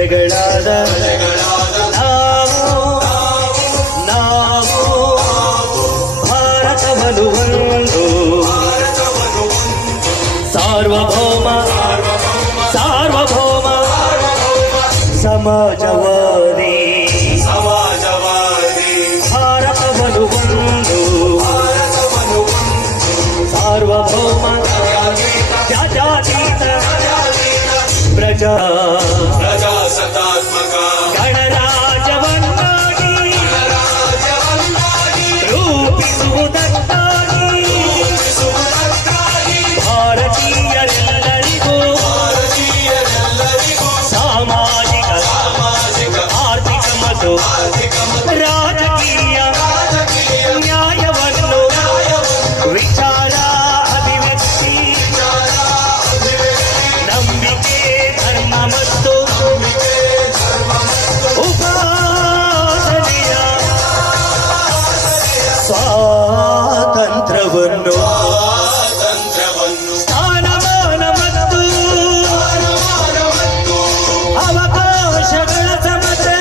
ಪ್ರಜೆಗಳಾದ ನಾವು ಭಾರತವನ್ನು ಒಂದು ಸಾರ್ವಭೌಮ ಸಮಾಜವಾದಿ ಭಾರತವನ್ನು ಒಂದು ಸಾರ್ವಭೌಮ ಜಾತ್ಯತೀತ ಪ್ರಜಾಸತ್ತಾತ್ಮಕ ಗಣರಾಜ್ಯವನ್ನಾಗಿ ರೂಪಿಸುವುದಕ್ಕಾಗಿ ಭಾರತೀಯರೆಲ್ಲರಿಗೂ ಸಾಮಾಜಿಕ ಆರ್ಥಿಕ ಮತ್ತು ರಾಜಕೀಯ ನ್ಯಾಯವನ್ನು ವಿಚಾರ ಅಭಿವ್ಯಕ್ತಿ ನಂಬಿಕೆ ಧರ್ಮ ಮತ್ತು ಉಪಾಸನೆಯ ಸ್ವಾತಂತ್ರ್ಯವನ್ನು ಸ್ಥಾನಮಾನ ಮತ್ತು ಅವಕಾಶಗಳ ಸಮತೆ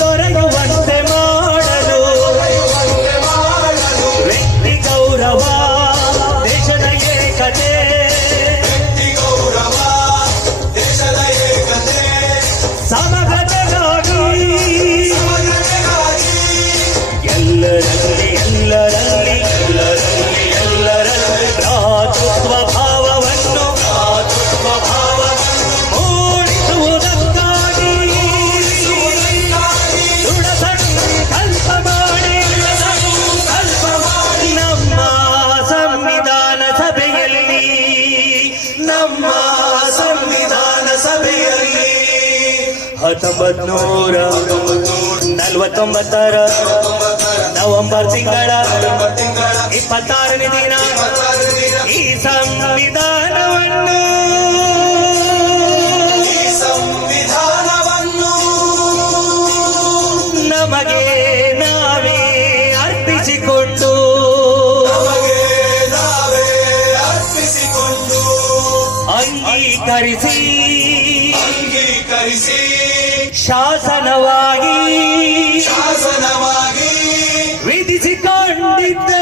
ದೊರೆಯುವಂತೆ ಮಾಡಲು ವ್ಯಕ್ತಿ ಗೌರವ ದೇಶದ ಏಕತೆ ಸಮಗ್ರತೆಗಾಗಿ ಎಲ್ಲರಲ್ಲಿ ಭ್ರಾತೃತ್ವ ಭಾವವನ್ನು ಮೂಡಿಸುವುದಕ್ಕಾಗಿ ದೃಢ ಸಂಕಲ್ಪ ಮಾಡಿ ನಮ್ಮ ಸಂವಿಧಾನ ಸಭೆಯಲ್ಲಿ 1949 ನವೆಂಬರ್ ತಿಂಗಳ 26ನೇ ದಿನ ಈ ಸಂವಿಧಾನವನ್ನು ನಮಗೆ ನಾವೇ ಅರ್ಪಿಸಿಕೊಂಡು ಅಂಗೀಕರಿಸಿ ಶಾಸನವಾಗಿ ವಿಧಿಸಿಕೊಂಡಿದ್ದ